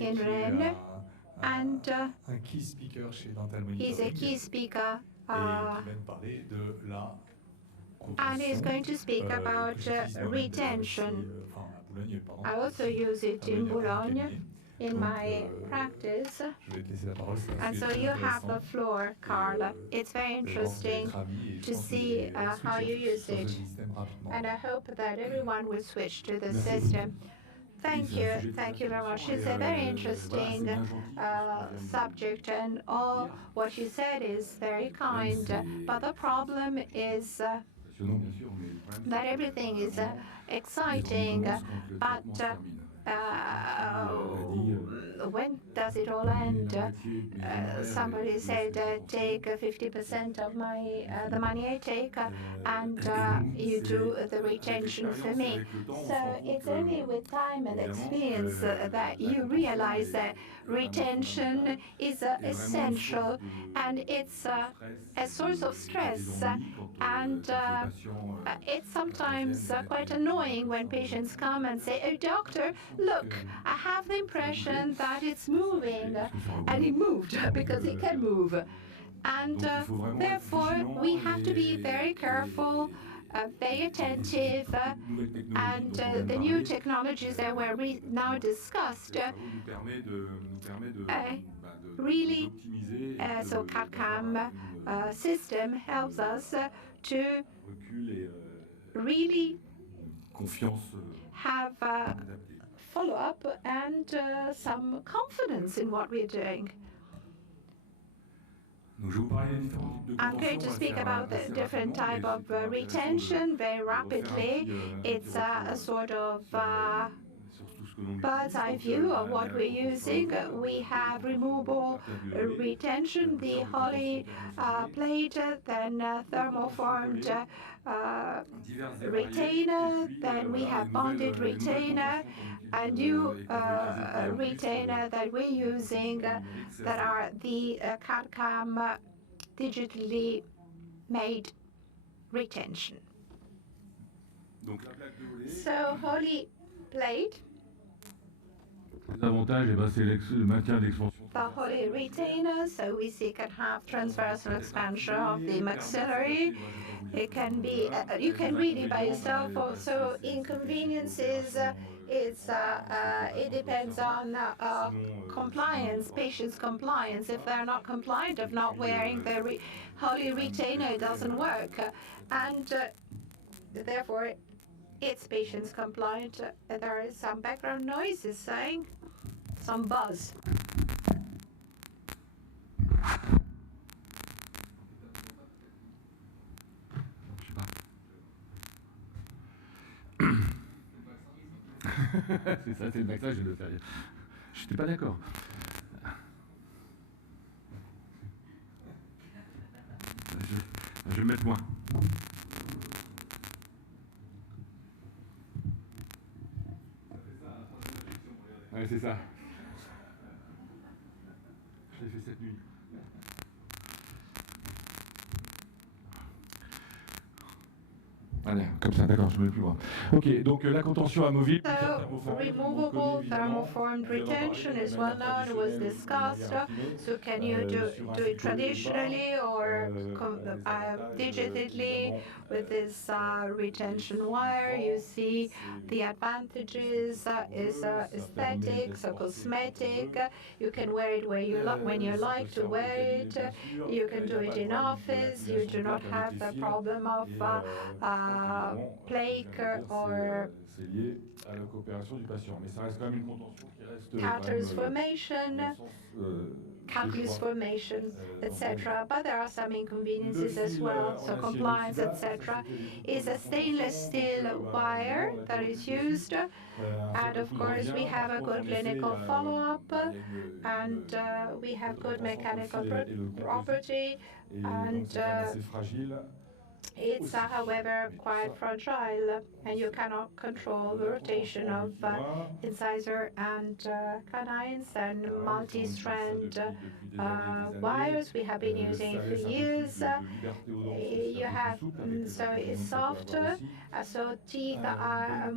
in Rennes, and he's a key speaker, and he's going to speak about retention. I also use it in Boulogne in my practice. And so you have the floor, Carla. It's very interesting to see how you use it. And I hope that everyone will switch to the system. Thank you very much. It's a very interesting subject, and all what you said is very kind. But the problem is that everything is exciting, but when does it all end? Somebody said, take 50% of the money I take, and you do the retention for me. So it's only with time and experience that you realize that retention is essential, and it's a source of stress. And it's sometimes quite annoying when patients come and say, oh, doctor, look, I have the impression that it's moving. And it moved because it can move. And therefore, we have to be very careful, very attentive, and the new technologies that were now discussed really, so CAD/CAM system helps us to really have follow-up and some confidence in what we're doing. I'm going to speak about the different type of retention very rapidly. It's a sort of bird's eye view of what we're using. We have removable retention, the Holy plate, then thermoformed retainer, then we have bonded retainer, a new retainer that we're using that are the CAD/CAM digitally made retention. So Holy plate, the Holy retainer, so we see can have transversal expansion of the maxillary. It can be, you can read it by yourself. Also, inconveniences, it depends on compliance, patient's compliance. If they're not compliant of not wearing the Holy retainer, it doesn't work. And therefore, it's patient's compliant. There is some background noises saying, some buzz. C'est ça, c'est le vaccin, je vais le faire. Je n'étais pas d'accord. Je vais mettre moins. Ouais, c'est ça. Je l'ai fait cette nuit. Allez, comme ça, d'accord, je ne mets plus loin. Ok, donc la contention amovible. So, removable thermoformed retention is well known, it was discussed. So can you do it traditionally or digitally with this retention wire? You see the advantages is aesthetics or cosmetic. You can wear it where you when you like to wear it. You can do it in office. You do not have the problem of plaque or calculus formation, etc. But there are some inconveniences as well, so compliance, etc. is a stainless steel wire that is used, and of course we have a good clinical follow-up, and we have good mechanical property, and it's however quite fragile. and you cannot control the rotation of incisor and canines and multi-strand wires we have been using for years. You have so it's softer, so teeth are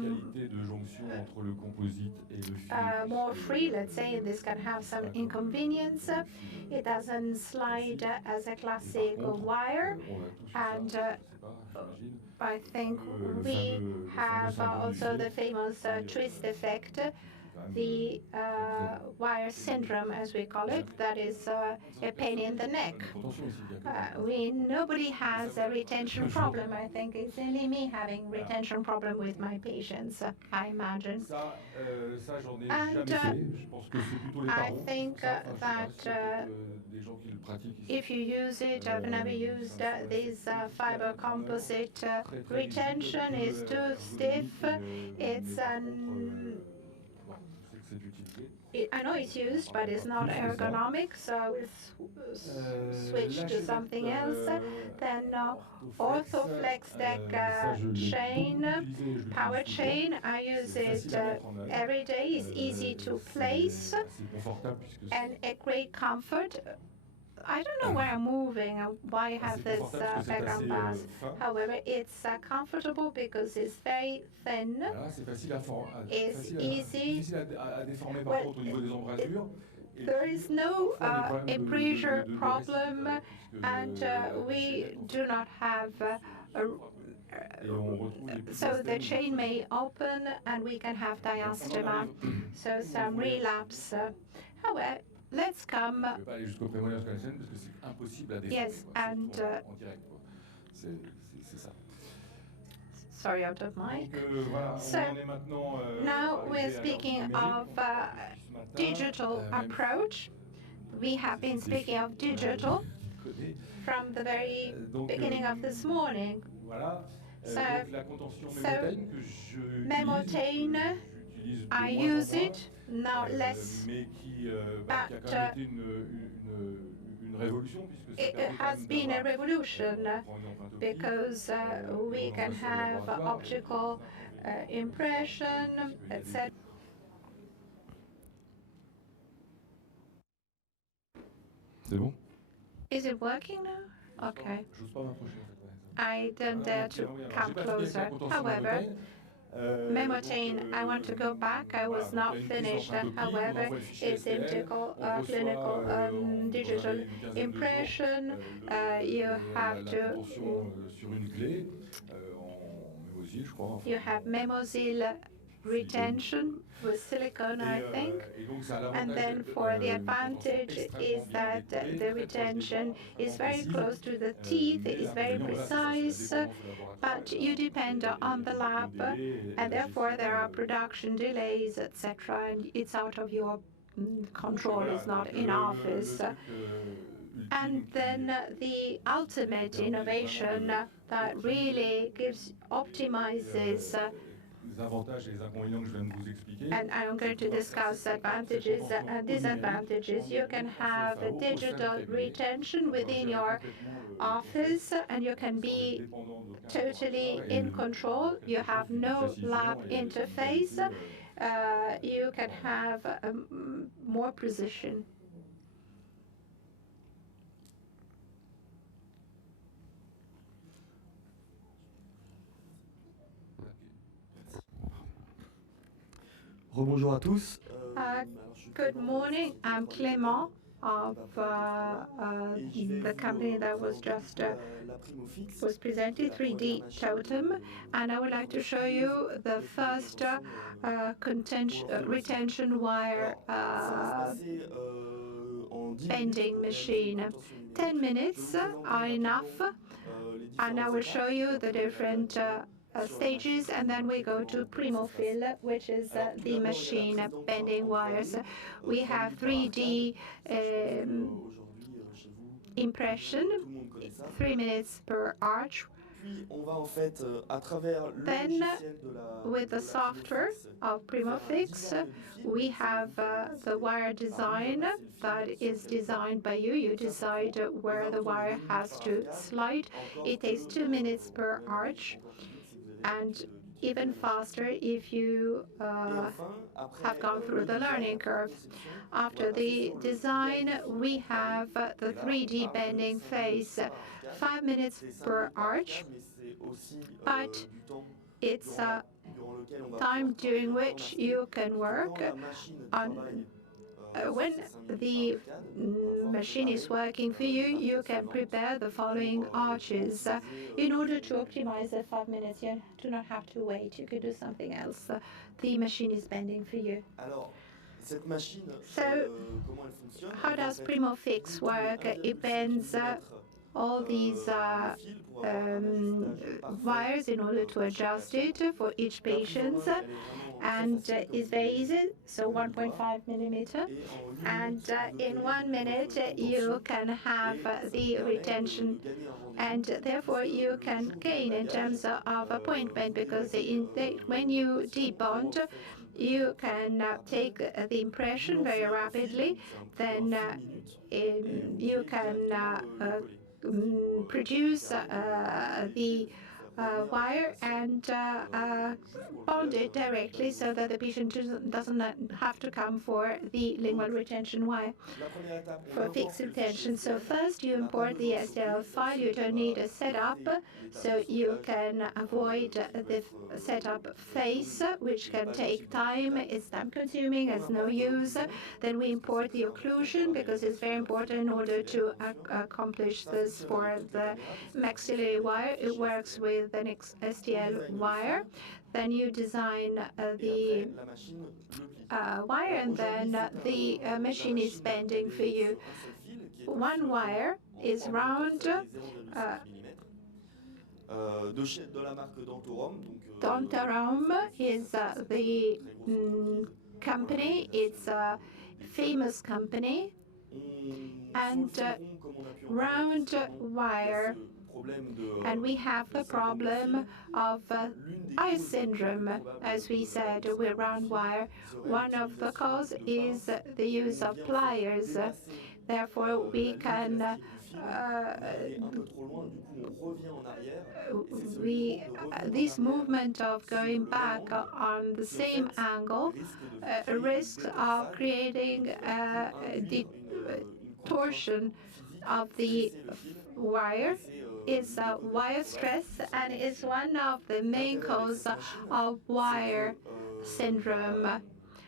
more free, let's say, and this can have some inconvenience. It doesn't slide as a classic wire, and I think we have also the famous twist effect, the wire syndrome, as we call it, that is a pain in the neck. Nobody has a retention problem. I think it's only me having retention problem with my patients, I imagine. And I think that if you use it, I've never used this fiber composite retention, is too stiff. It's I know it's used, but it's not ergonomic, so it's switched to something else. Then Orthoflex deck chain, power chain. I use it every day. It's easy to place and a great comfort. I don't know where I'm moving and why I have this background bars. However, it's comfortable because it's very thin. It's easy. Well, there is no abrasion problem, and we do not have so the chain may open and we can have diastema, so some relapse. However, let's come. Yes, and sorry, out of mic. So now we're speaking of digital approach. We have been speaking of digital from the very beginning of this morning. So Memotane, I use it now less, but it has been a revolution because we can have optical impression, etc. C'est bon? Is it working now? Okay. I don't dare to come closer. However, Memotane, I want to go back. I was not finished. However, it's integral clinical digital impression. You have to. You have Memosil retention with silicone, I think. And then for the advantage is that the retention is very close to the teeth, is very precise, but you depend on the lab, and therefore there are production delays, etc., and it's out of your control, it's not in office. And then the ultimate innovation that really optimizes and I'm going to discuss advantages and disadvantages. You can have a digital retention within your office and you can be totally in control. You have no lab interface. You can have more precision. Rebonjour à tous. Good morning. I'm Clément of the company that was just was presented, 3D Totem, and I would like to show you the first retention wire bending machine. 10 minutes are enough, and I will show you the different stages, and then we go to Primofill, which is the machine bending wires. We have 3D impression, 3 minutes per arch. Then, with the software of Primofix, we have the wire design that is designed by you. You decide where the wire has to slide. It takes 2 minutes per arch. And even faster if you have gone through the learning curve. After the design, we have the 3D bending phase, 5 minutes per arch, but it's a time during which you can work on when the machine is working for you, you can prepare the following arches. In order to optimize the 5 minutes, you do not have to wait. You can do something else. The machine is bending for you. So, how does PrimoFix work? It bends all these wires in order to adjust it for each patient, and is very easy, so 1.5 millimeter, and in 1 minute you can have the retention, and therefore you can gain in terms of appointment, because when you debond, you can take the impression very rapidly, then you can produce the wire and bond it directly so that the patient doesn't have to come for the lingual retention wire for fixed retention. So first you import the STL file. You don't need a setup, so you can avoid the setup phase, which can take time. It's time consuming, has no use. Then we import the occlusion, because it's very important in order to accomplish this for the maxillary wire. It works with an STL wire. Then you design the wire, and then the machine is bending for you. One wire is round. Dontorum is the company. It's a famous company. And round wire. And we have the problem of eye syndrome, as we said, with round wire. One of the causes is the use of pliers. Therefore, we can this movement of going back on the same angle risks of creating distortion of the wire. Is wire stress, and is one of the main causes of wire syndrome.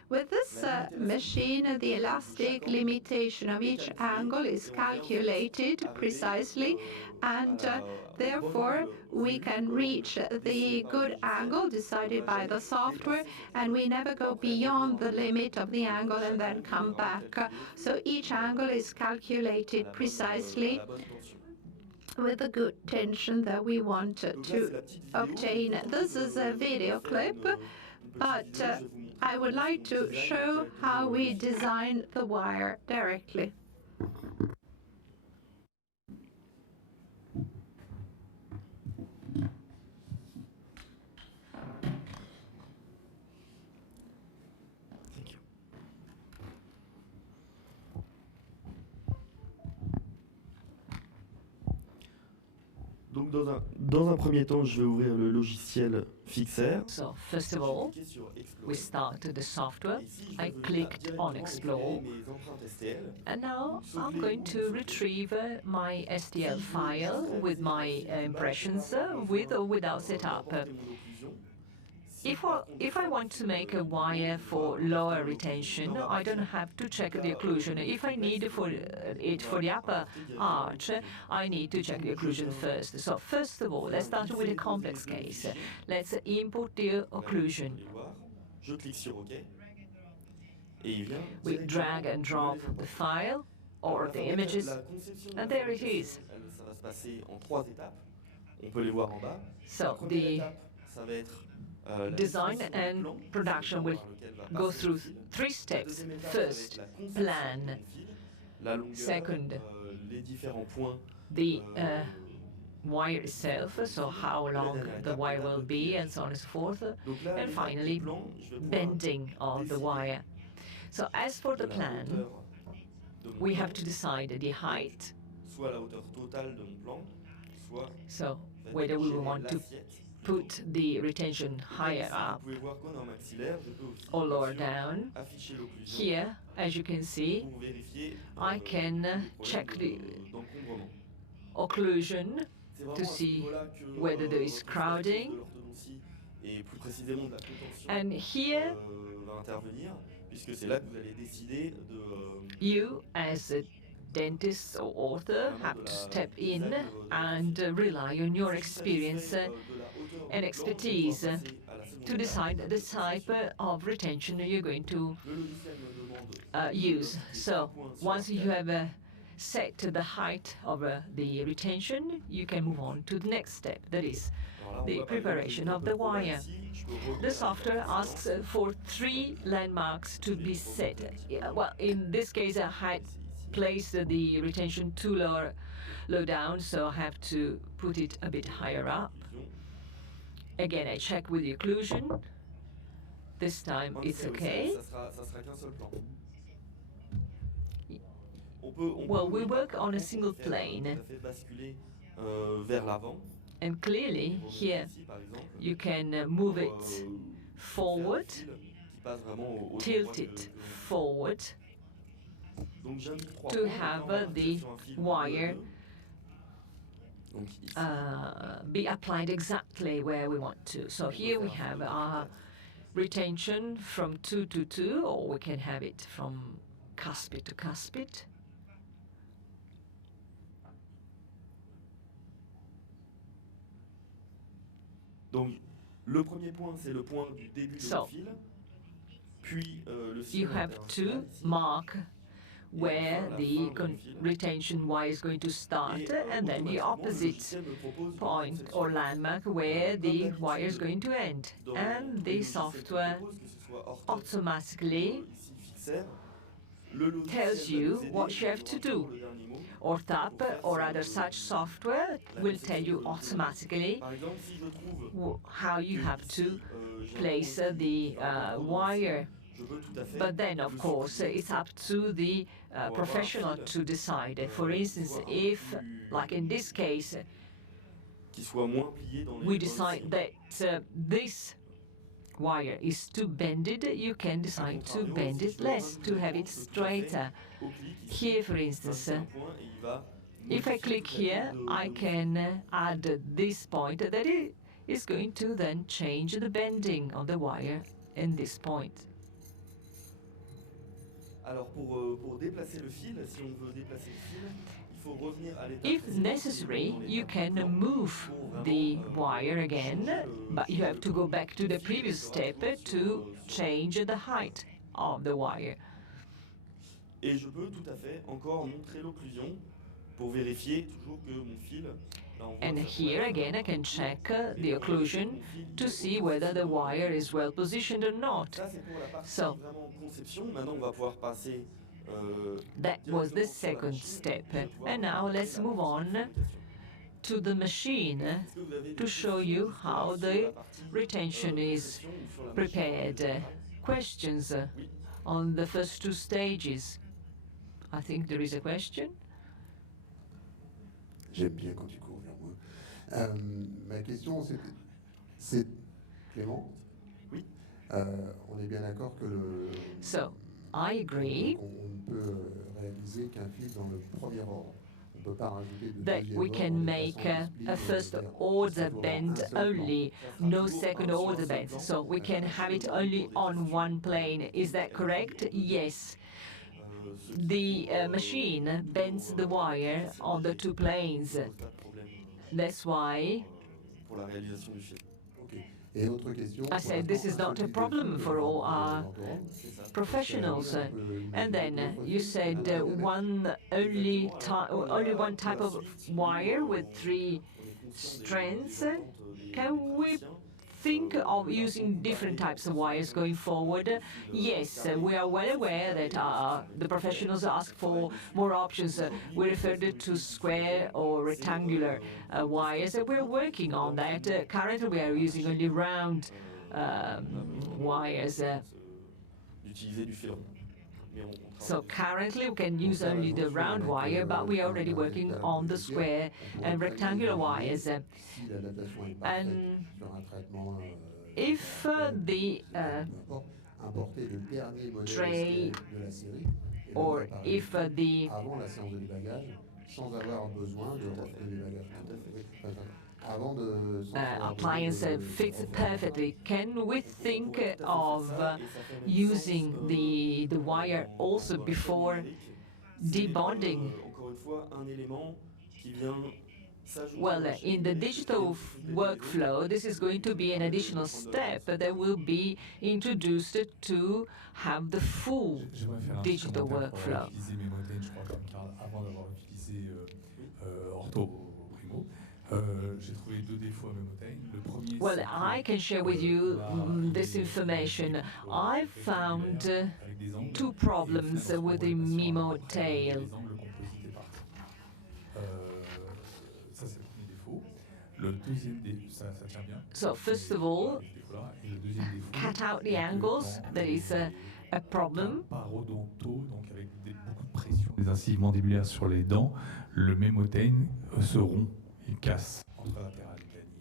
With this machine, the elastic limitation of each angle is calculated precisely, and therefore we can reach the good angle decided by the software, and we never go beyond the limit of the angle and then come back. So each angle is calculated precisely with a good tension that we want to obtain. This is a video clip, but I would like to show how we design the wire directly. Donc dans un premier temps, je vais ouvrir le logiciel Fixer. So first of all, we started the software. I clicked on Explore, and now I'm going to retrieve my STL file with my impressions, with or without setup. If I want to make a wire for lower retention, I don't have to check the occlusion. If I need it for the upper arch, I need to check the occlusion first. So first of all, let's start with a complex case. Let's import the occlusion. We drag and drop the file or the images, and there it is. So the design and production will go through 3 steps. First, plan. Second, the wire itself, so how long the wire will be, and so on and so forth. And finally, bending of the wire. So as for the plan, we have to decide the height. So whether we want to put the retention higher up or lower down. Here, as you can see, I can check the occlusion to see whether there is crowding. And here, you as a dentist or author have to step in and rely on your experience and expertise to decide the type of retention you're going to use. So once you have set the height of the retention, you can move on to the next step, that is the preparation of the wire. The software asks for 3 landmarks to be set. Well, in this case, I had placed the retention too low down, so I have to put it a bit higher up. Again, I check with the occlusion. This time it's okay. Well, we work on a single plane. And clearly, here, you can move it forward, tilt it forward, to have the wire be applied exactly where we want to. So here we have our retention from 2 to 2, or we can have it from cuspid to cuspid. Donc, le premier point, c'est le point du début de le fil. Puis, le fil you have to mark where the retention wire is going to start, and then the opposite point or landmark where the wire is going to end. And the software automatically tells you what you have to do. Or TAP or other such software will tell you automatically how you have to place the wire. But then, of course, it's up to the professional to decide. For instance, if, like in this case, we decide that this wire is too bended, you can decide to bend it less, to have it straighter. Here, for instance, if I click here, I can add this point that is going to then change the bending of the wire in this point. If necessary, you can move the wire again, but you have to go back to the previous step to change the height of the wire. Et je peux tout à fait encore montrer l'occlusion pour vérifier toujours que mon fil. And here again I can check the occlusion to see whether the wire is well positioned or not. So that was the second step. And now let's move on to the machine to show you how the retention is prepared. Questions on the first 2 stages? I think there is a question. J'aime bien quand tu cours vers moi. Ma question, c'est Clément. Oui. On est bien d'accord que le. So, I agree. On peut réaliser qu'un fil dans le premier ordre. On peut pas rajouter de that we can make a first order bend only, no second order bend. So we can have it only on one plane. Is that correct? Yes. The machine bends the wire on the 2 planes. That's why I said this is not a problem for all our professionals. And then you said only one type of wire with 3 strands. Can we think of using different types of wires going forward? Yes, we are well aware that the professionals ask for more options. We referred to square or rectangular wires. We're working on that. Currently, we are using only round wires. So currently we can use only the round wire, but we are already working on the square and rectangular wires. Si l'adaptation est And parfaite sur un traitement if the peu importe, importer le dernier modèle tray de la série et le or préparer if the avant la séance de débagage, sans avoir besoin de refaire le débagage. Avant de appliance fits perfectly, can we think of using the wire also before debonding? Encore une fois, un élément qui vient. Well, in the digital workflow, this is going to be an additional step that will be introduced to have the full digital workflow. Well, I can share with you this information. I found two problems with the Mimo tail. So first of all, cut out the angles. That is a problem. Des incisives mandibulaires sur les dents, le mémotène se rompt, il casse.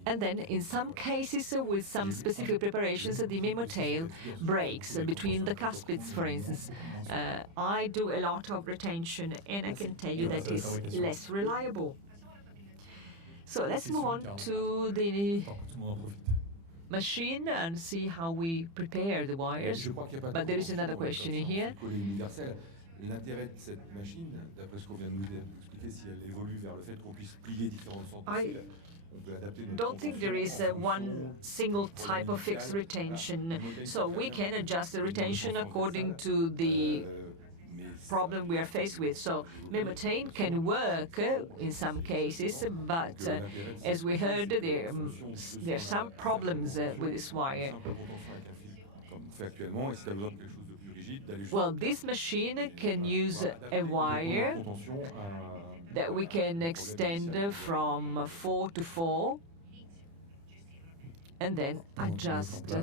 And then, in some cases, with some specific preparations, the memo tail breaks between the cuspids, for instance. I do a lot of retention, and I can tell you that it's less reliable. So let's move on to the machine and see how we prepare the wires. But there is another question here. L'intérêt de cette machine, d'après ce qu'on vient de nous expliquer, si elle évolue vers le fait qu'on puisse plier différentes sortes de fils, on peut adapter notre don't think there is one single type of fixed retention. So we can adjust the retention according to the problem we are faced with. So membrane can work in some cases, but as we heard, there are some problems with this wire. Well, this machine can use a wire that we can extend from 4 to 4 and then adjust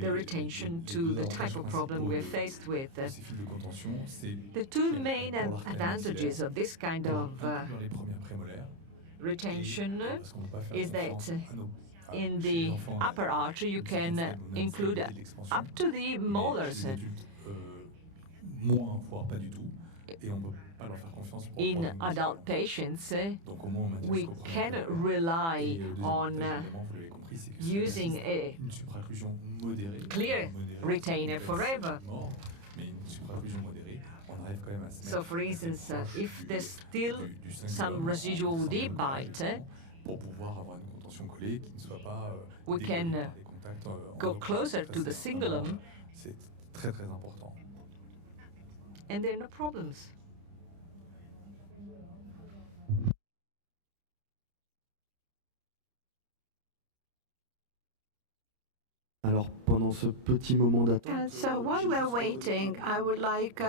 the retention to the type of problem we're faced with. The two main advantages of this kind of retention is that in the upper arch you can include up to the molars. In adult patients, we can rely on using a clear retainer forever. So, for instance, if there's still some residual deep bite, we can go closer to the cingulum, and there are no problems. Alors, pendant ce petit moment d'attente, And so while we're waiting, I would like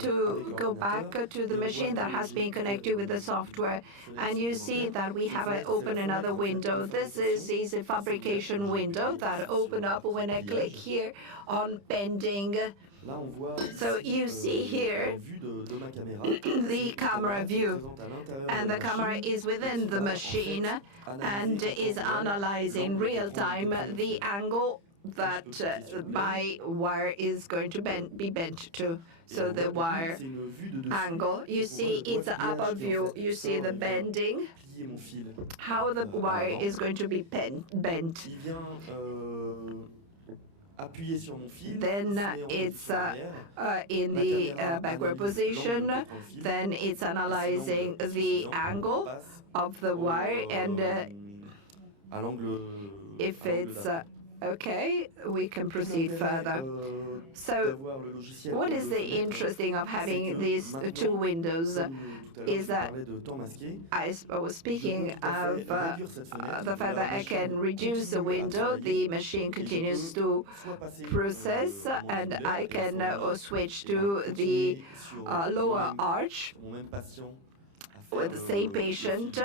to go back to the machine that has been connected with the software. And you see that we have opened another window. This is a fabrication window that opened up when I click here on bending. là on voit So you see here de ma caméra, the camera view, and the camera is within the machine and is analyzing real time the angle that my wire is going to be bent to. So the wire c'est une vue de dessus. angle, you see it's an upper view, you see the bending, Plier mon fil. how the wire is going to be bent. Il vient appuyer sur mon fil. Then it's in the backward position, then it's analyzing the angle of the wire, and à l'angle if it's okay, we can proceed further. So what is the interesting of having these two windows is that I was speaking of the fact that I can reduce the window, the machine continues to process, and I can switch to the lower arch with the same patient,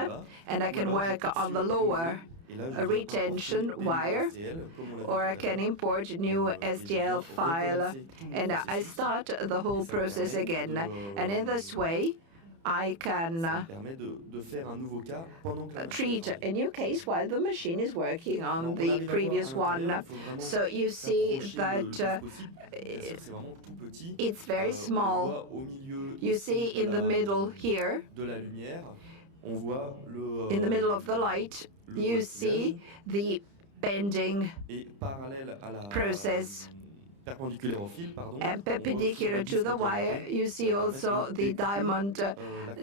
and I can work on the lower je a vais retention importer des wire, STL, comme on l'a or vu I tout à can l'heure. import a new Et je STL viens file, recommencer tout mon and I processus. start the whole Et ça me process permet again. de, And in this way, I ça me can permet de faire un nouveau cas pendant que la machine treat travaille. a new case while the machine is working on Alors, on the arrive à voir previous à one. l'intérieur, il faut vraiment So you see s'approcher that le plus possible. Bien sûr, c'est vraiment tout petit. it's very On small. voit au milieu You ici see in the middle here, de la lumière, on voit in the middle of the light, le you boîtillage. see the bending Et parallèle à la process. perpendiculaire au fil, pardon, And perpendicular to the wire, you see also the diamond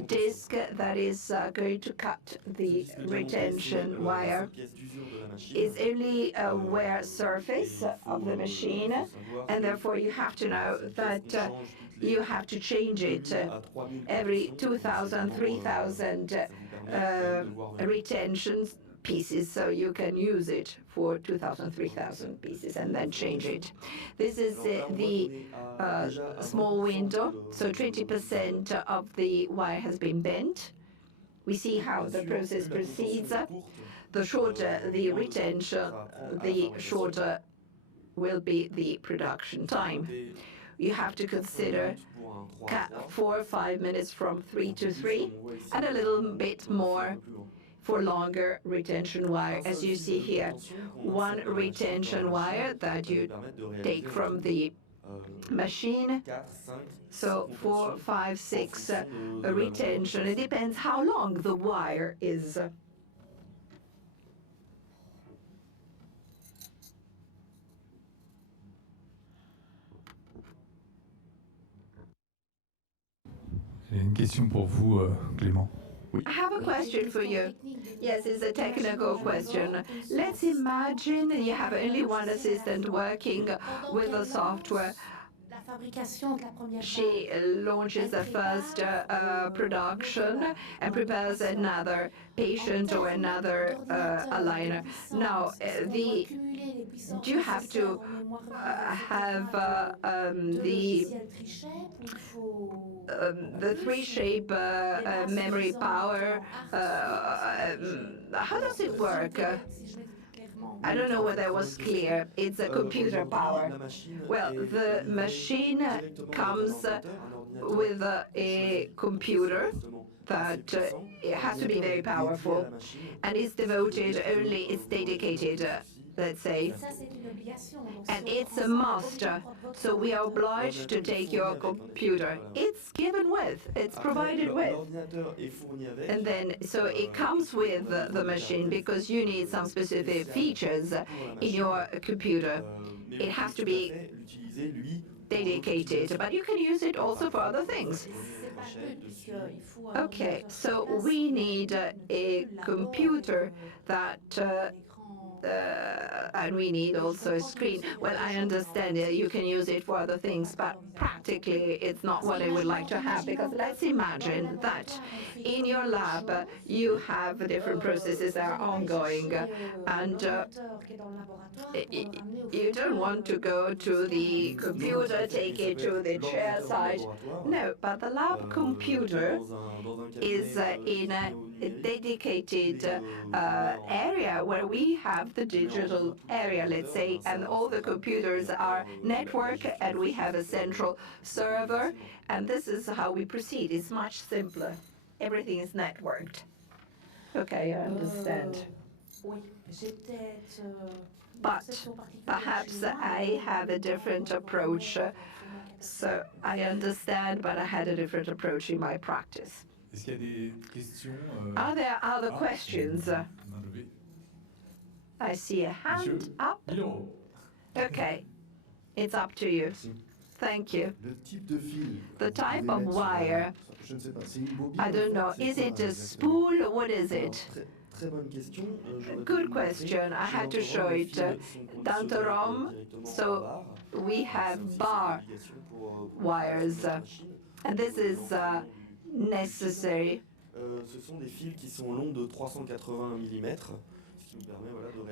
disc that is going to cut the retention wire. It's only a wear surface of the machine, and therefore you have to know that you have to change it every 2,000, 3,000 retention pieces, so you can use it for 2,000, 3,000 pieces and then change it. This is the small window, so 20% of the wire has been bent. We see how the process proceeds. The shorter the retention, the shorter will be the production time. You have to consider 4 or 5 minutes from 3 to 3, and a little bit more for longer retention wire. As you see here, one retention wire that you take from the machine. So 4, 5, 6 retention. It depends how long the wire is. J'ai une question pour vous, Clément. I have a question for you. Yes, it's a technical question. Let's imagine you have only one assistant working with the software. She launches the first production and prepares another patient or another aligner. Now, do you have to have the three-shape memory power? How does it work? I don't know whether it was clear. It's a computer power. Well, the machine comes with a computer that it has to be very powerful and is devoted only, it's dedicated, let's say, and it's a must. So we are obliged to take your computer. It's given with, it's provided with. And then, so it comes with the machine because you need some specific features in your computer. It has to be dedicated, but you can use it also for other things. Okay, so we need a computer that and we need also a screen. Well, I understand you can use it for other things, but practically it's not what I would like to have, because let's imagine that in your lab you have different processes that are ongoing, and you don't want to go to the computer, take it to the chair side. No, but the lab computer is in a dedicated area where we have the digital area, let's say, and all the computers are networked, and we have a central server, and this is how we proceed. It's much simpler. Everything is networked. Okay, I understand. But perhaps I have a different approach. So I understand, but I had a different approach in my practice. Est-ce qu'il y a des questions? Are there other questions? I see a hand up. Okay, it's up to you. Thank you. The type of wire, I don't know, is it a spool? What is it? Good question. I had to show it. Dantarom, so we have bar wires, and this is necessary. Ce sont des fils qui sont longs de 380 mm, ce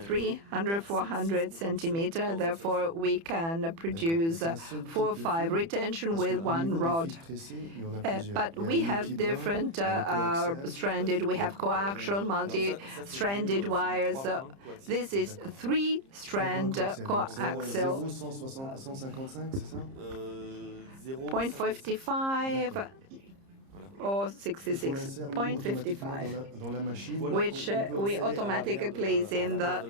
300, 400 centimeter. Therefore, we can produce 4 or 5 retention with one rod. But we have different stranded. We have coaxial, multi-stranded wires. This is 3-strand coaxial. 0.55 or 66.55, which we automatically place in the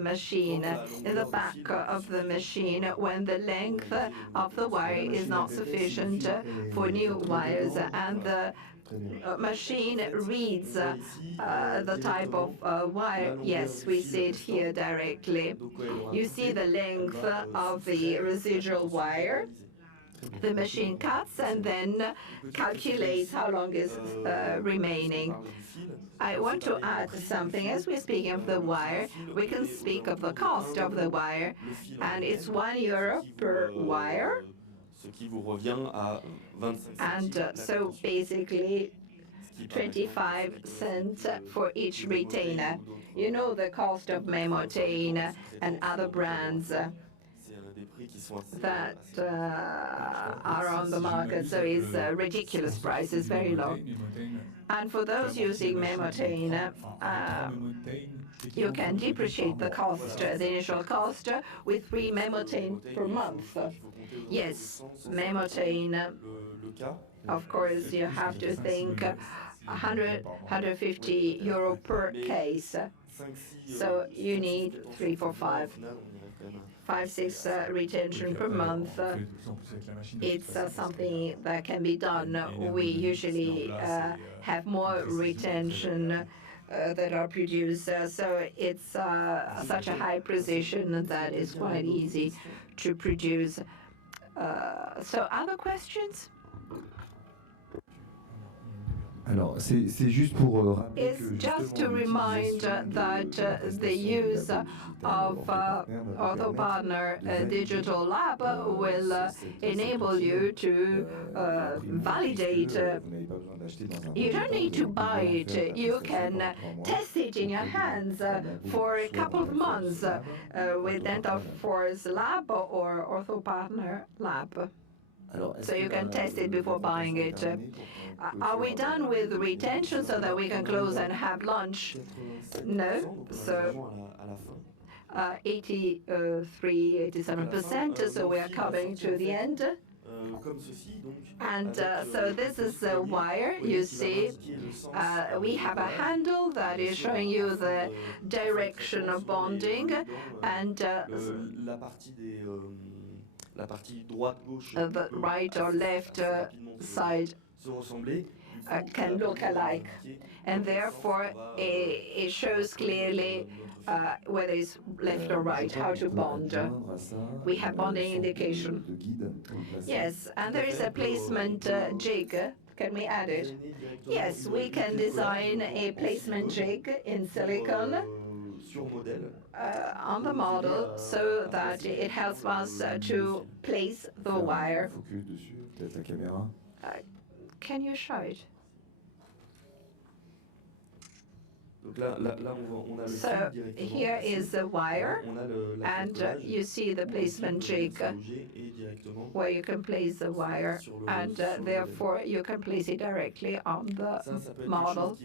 machine, in the back of the machine, when the length of the wire is not sufficient for new wires, and the machine reads the type of wire. Yes, we see it here directly. You see the length of the residual wire. The machine cuts and then calculates how long is remaining. I want to add something. As we're speaking of the wire, we can speak of the cost of the wire, and it's €1 per wire. And so basically 25 cents for each retainer. You know the cost of Memotane and other brands that are on the market, so it's ridiculous prices, very low. And for those using Memotane, you can depreciate the cost, the initial cost, with 3 Memotane per month. Yes, Memotane, of course, you have to think 100, 150 euro per case. So you need 3, 4, 5, 6 retention per month. It's something that can be done. We usually have more retention that are produced, so it's such a high precision that it's quite easy to produce. So other questions? Alors, c'est juste pour It's just to remind that the use of Orthopartner Digital Lab will enable you to validate. You don't need to buy it. You can test it in your hands for a couple of months with Dental Force Lab or Orthopartner Lab. So you can test it before buying it. Are we done with retention so that we can close and have lunch? No. So 83, 87%, so we are coming to the end. And so this is the wire. You see, we have a handle that is showing you the direction of bonding, and the right or left side can look alike, and therefore it shows clearly whether it's left or right, how to bond. We have bonding indication. Yes, and there is a placement jig. Can we add it? Yes, we can design a placement jig in silicon on the model so that it helps us to place the wire. Can you show it? So here is the wire, and you see the placement jig where you can place the wire, and therefore you can place it directly on the model.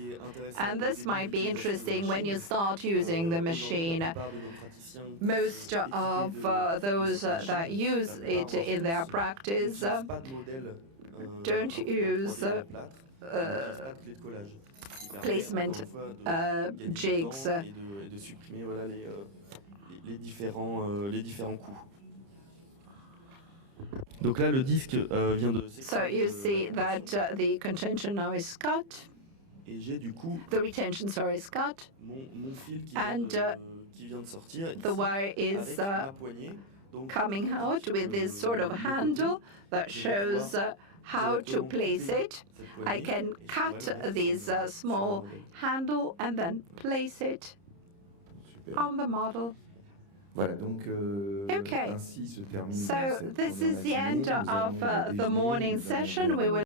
And this might be interesting when you start using the machine. Most of those that use it in their practice don't use placement jigs. Donc là, le disque vient de. So you see that the contention now is cut. Et j'ai du coup. The retention, sorry, is cut. Mon fil and qui vient de sortir. The wire is coming out with this sort of handle that shows how to place it. I can cut this small handle and then place it on the model. Okay, so this is the end of the morning session. We will